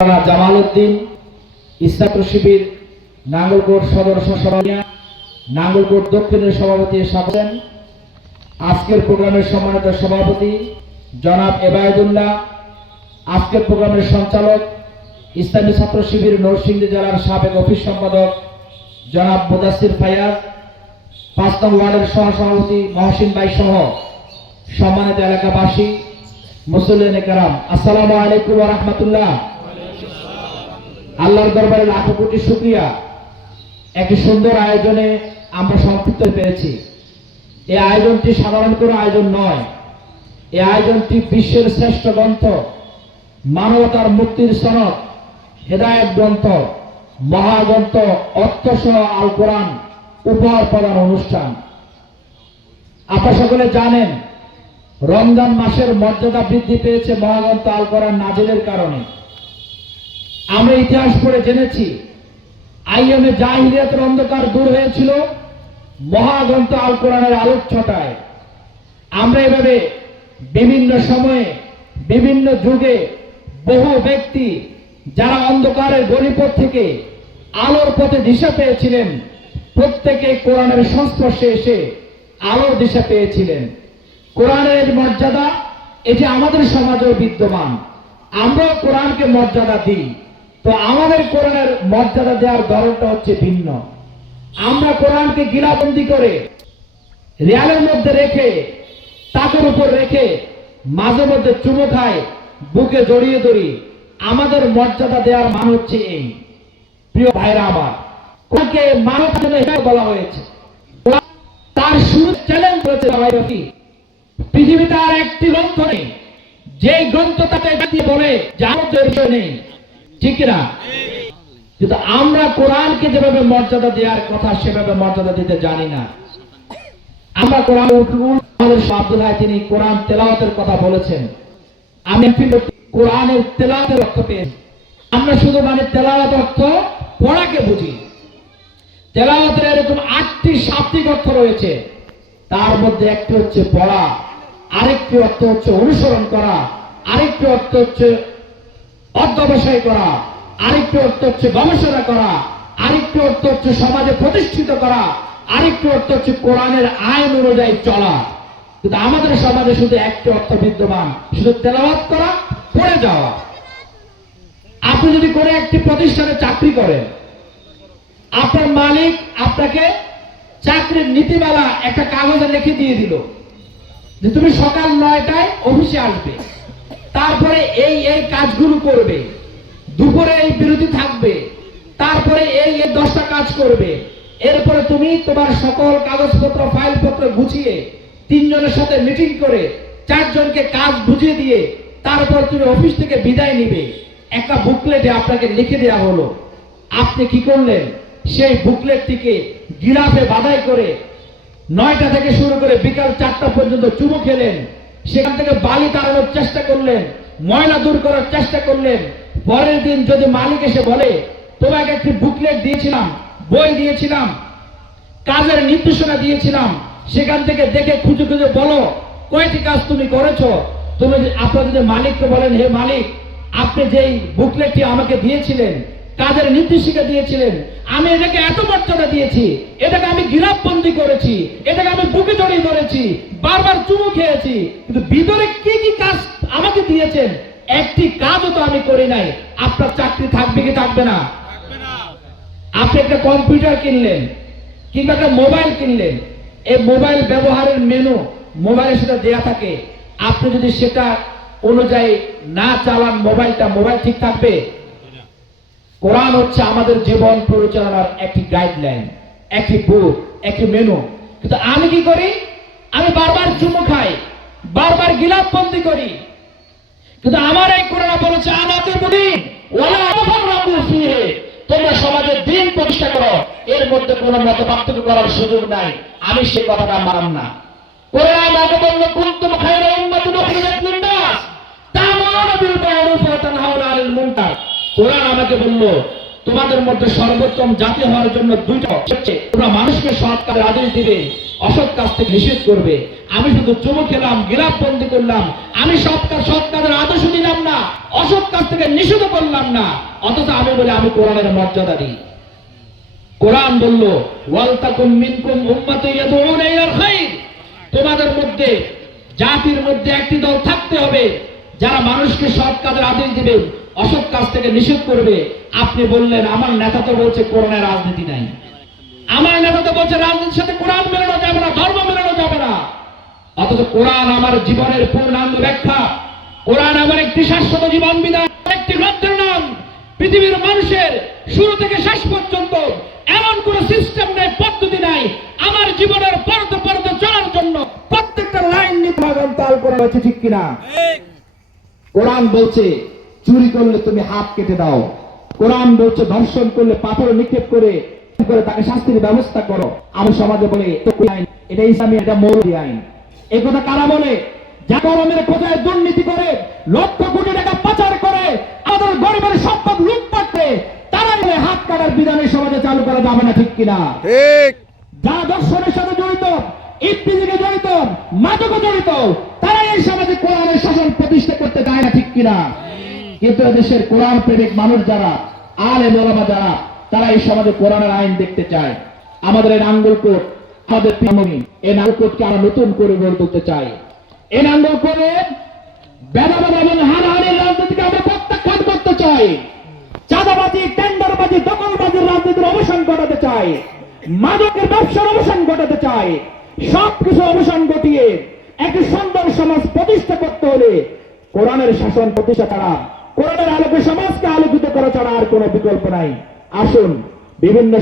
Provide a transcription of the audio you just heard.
জামালউদ্দিন ইসলাম শিবির নাঙ্গলকোট সদর সদরিয়া নাঙ্গলকোট দক্ষিণের সভাপতি সাহেব, আজকের প্রোগ্রামের সম্মানিত সভাপতি জনাব এবায়েদুল্লাহ, আজকের প্রোগ্রামের সঞ্চালক ইসলামী ছাত্র শিবির নরসিংদী জেলার সাবেক অফিস সম্পাদক জনাব মুদাসসির ফায়াজ, ৫ নং ওয়ার্ডের সহসভাপতি মহসিন ভাই সহ সম্মানিত এলাকাবাসী, মুসল্লিয়ানে কেরাম, আসসালামু আলাইকুম ওয়া রাহমাতুল্লাহ। আল্লাহর দরবারে লাখো কোটি শুকরিয়া, একটি সুন্দর আয়োজনে আমরা সম্পৃক্ত পেরেছি। এই আয়োজনটি সাধারণ কোনো আয়োজন নয়, এই আয়োজনটি বিশ্বের শ্রেষ্ঠ গ্রন্থ, মানবতার মুক্তির সনদ, হেদায়েত গ্রন্থ, মহাগ্রন্থ অর্থসহ আল কোরআন উপহার প্রদান অনুষ্ঠান। আপনারা সকলে জানেন, রমজান মাসের মর্যাদা বৃদ্ধি পেয়েছে মহাগ্রন্থ আল কোরআন নাজিলের কারণে। আমরা ইতিহাস পড়ে জেনেছি, আইয়ামে জাহিলিয়াতের অন্ধকার দূর হয়েছিল মহাগ্রন্থ আল কোরআনের আলোক ছটায়। আমরা এভাবে বিভিন্ন সময়ে বিভিন্ন যুগে বহু ব্যক্তি যারা অন্ধকারের গলিপথ থেকে আলোর পথে দিশা পেয়েছিলেন, প্রত্যেকে কোরআনের সংস্পর্শে এসে আলোর দিশা পেয়েছিলেন। কোরআনের মর্যাদা এটি আমাদের সমাজেও বিদ্যমান, আমরাও কোরআনকে মর্যাদা দিই। তো আমাদের কোরআনের মর্যাদা দেওয়ার ধরনটা হচ্ছে ভিন্ন। আমরা কোরআনকে গিলাবন্দি করে রেয়ালের মধ্যে রেখে, তাকের উপর রেখে মাঝে মধ্যে চুমো খাই, বুকে জড়িয়ে ধরি। আমাদের মর্যাদা দেওয়ার মান হচ্ছে এই। প্রিয় ভাইরা আমার, কোরআনকে মানব জন্য বলা হয়েছে। তার শুরু চ্যালেঞ্জ করেছে পৃথিবীতে আর একটি গ্রন্থ নেই যেই গ্রন্থ তাকে বলে জানার বিষয় নেই, ঠিক না? কিন্তু আমরা কোরআনকে যেভাবে মর্যাদা দেওয়ার কথা সেভাবে মর্যাদা দিতে জানি না। আমরা কোরআন আব্দুল হাই তিনি কোরআন তেলাওয়াতের কথা বলেছেন। আমি কোরআনের তেলাওয়াতের অর্থ পেয়েছি। আমরা শুধু মানে তেলাওয়াত অর্থ পড়াকে বুঝি। তেলাওয়াতের এরকম 8টি শাব্দিক অর্থ রয়েছে, তার মধ্যে একটি হচ্ছে পড়া, আরেকটি অর্থ হচ্ছে অনুসরণ করা, আরেকটি অর্থ হচ্ছে অধ্যবসায় করা, আরেকটি অর্থ হচ্ছে গবেষণা করা, আরেকটি অর্থ হচ্ছে সমাজে প্রতিষ্ঠিত করা, আরেকটি অর্থ হচ্ছে কোরআনের আইন অনুযায়ী চলা। কিন্তু আমাদের সমাজে শুধু একটি অর্থ বিদ্যমান, শুধু তেলাওয়াত করা, পড়ে যাওয়া। আপনি যদি করে একটি প্রতিষ্ঠানে চাকরি করেন, আপনার মালিক আপনাকে চাকরির নীতিমালা একটা কাগজে লিখে দিয়ে দিল যে তুমি সকাল 9টায় অফিসে আসবে, তারপরে এই এই কাজগুলো করবে, দুপুরে এই বিরতি থাকবে, তারপরে এই এই 10টা কাজ করবে। এরপরে তুমি তোমার সকল কাগজপত্র ফাইলপত্র গুছিয়ে 3 জনের সাথে মিটিং করে 4 জনকে কাজ বুঝিয়ে দিয়ে তারপর তুমি অফিস থেকে বিদায় নিবে। একটা বুকলেটে আপনাকে লিখে দেওয়া হলো। আপনি কি করলেন? সেই বুকলেটটিকে গিলাফে বাঁধাই করে 9টা থেকে শুরু করে বিকাল 4টা পর্যন্ত চুমু খেলেন। সেখান থেকে বালি তাড়ানোর চেষ্টা করলেন, ময়লা দূর করার চেষ্টা করলেন। পরের দিন যদি মালিক এসে বলে তোমাকে একটি বুকলেট দিয়েছিলাম, বই দিয়েছিলাম, কাজের নির্দেশনা দিয়েছিলাম, সেখান থেকে দেখে খুঁজে খুঁজে বলো কয়টি কাজ তুমি করেছো। তুমি আপনারা যদি মালিককে বলেন, হে মালিক, আপনি যেই বুকলেটটি আমাকে দিয়েছিলেন, কাজের নির্দেশিকা দিয়েছিলেন, আমি এটাকে এত মর্যাদা দিয়েছি, এটাকে আমি গিলাফবন্দি করেছি, এটাকে আমি বুকে জড়িয়ে ধরেছি, বারবার চুমু খেয়েছি, কিন্তু ভিতরে কি কি কাজ আমাকে দিয়েছেন একটি কাজও তো আমি করি নাই। আপনার চাকরি থাকবে কি থাকবে না? আপনি একটা কম্পিউটার কিনলেন কিংবা একটা মোবাইল কিনলেন, এই মোবাইল ব্যবহারের মেনু মোবাইলের সাথে দেয়া থাকে। আপনি যদি সেটা অনুযায়ী না চালান মোবাইল ঠিক থাকবে? কোরআন হচ্ছে আমাদের জীবন পরিচালনার একটি গাইডলাইন, একটি বুক, একটি মেনু। কিন্তু আমি কি করি? আমি বারবার চুমু খাই, বারবার গিলাফবন্দি করি। কিন্তু আমার এই কোরআন বলেছে তোমরা সমাজের দিন প্রতিষ্ঠা করো, এর মধ্যে কোনো মত পার্থক্য করার সুযোগ নাই। আমি সেই কথাটা মানলাম না। কোরআন আমাকে বলল কুনতুম খায়রা উম্মাতিন উখরিজাত লিন-নাস তা'মুরুনা বিল মা'রুফ ওয়া তানহাউনা আনিল মুনকার। কোরআন আমাকে বলল তোমাদের মধ্যে সর্বোত্তম জাতি হওয়ার জন্য 2টা হচ্ছে, তোমরা মানুষকে সৎ কাজের আদেশ দিবে, অসৎ কাজ থেকে নিষেধ করবে। আমি শুধু চুমু খেলাম, গিলাপ বন্দি করলাম, আমি সৎ কাজের আদর্শ দিলাম না, অসৎ কাজ থেকে নিষেধ করলাম না, অথচ আমি বলি আমি কোরআনের মর্যাদারী। কোরআন বলল ওয়ালতাকুম মিনকুম উম্মাতুন ইয়াদউনা ইলাল খায়র, তোমাদের মধ্যে জাতির মধ্যে একটি দল থাকতে হবে যারা মানুষকে সৎ কাজের আদেশ দিবে, অসৎ কাজ থেকে নিষেধ করবে। আপনি বললেন আমার নেতা তো বলছে কোরআনের রাজনীতি নাই, আমার নেতা তো বলছে রাজনীতির সাথে কোরআন মেলানো যাবে না, ধর্ম মেলানো যাবে না, অথচ কোরআন আমার জীবনের পূর্ণাঙ্গ ব্যাখ্যা। কোরআন আমার একটি শাশ্বত জীবন বিধান, একটি গ্রন্থের নাম। পৃথিবীর মানুষের শুরু থেকে শেষ পর্যন্ত এমন কোন সিস্টেম নাই, পদ্ধতি নাই আমার জীবনের পরতে পরতে চলার জন্য প্রত্যেকটা লাইন নিতে তাল করা হয়েছে, ঠিক কিনা? কোরআন বলছে চুরি করলে তুমি হাত কেটে দাও, কোরআন বলছে ধর্ষণ করলে পাথর নিক্ষেপ করে তাকে শাস্তির ব্যবস্থা করো। আমার সমাজে বলে এটা ইসলামী, এটা মৌলবী আইন। এই কথা কারা বলে? যা গরমের কোথায় দুর্নীতি করে, লক্ষ কোটি টাকা পাচার করে, আমাদের গরিবের সম্পদ লুটপাট করে, তারা বলে হাত কাটার বিধান এই সমাজে চালু করা যাবে না, ঠিক কিনা? ঠিক। যারা দর্শনের সাথে জড়িত, ইফতিজিকে জড়িত, মাদকে জড়িত, তারা এই সমাজে কোরআনের শাসন প্রতিষ্ঠা করতে চায় না, ঠিক কিনা? কিন্তু দেশের কোরআন প্রেমিক মানুষ যারা, আলেম ওলামা যারা, তারা এই সমাজে কোরআনের আইন দেখতে চায়। আমাদের এই নাঙ্গলকোট, আমাদের পিতামহী, এই নাঙ্গলকোটকে আমরা নতুন করে গড়ে তুলতে চাই। এই নাঙ্গলকোটে বেদাবাদ এবং হানাহানির রাজনীতিকে আমরা প্রত্যাখ্যান করতে চাই। চাঁদাবাজি, টেন্ডারবাজি, দখলবাজির রাজনীতির অবসান ঘটাতে চাই। মাদকের ব্যবসার অবসান ঘটাতে চাই। সবকিছু অবসান ঘটিয়ে একটি সুন্দর সমাজ প্রতিষ্ঠা করতে হলে কোরআনের শাসন প্রতিষ্ঠা ছাড়া, কোরআনের আলোকে সমাজকে আলোকিত করা ছাড়া আর কোনো বিকল্প নাই। আসুন বিভিন্ন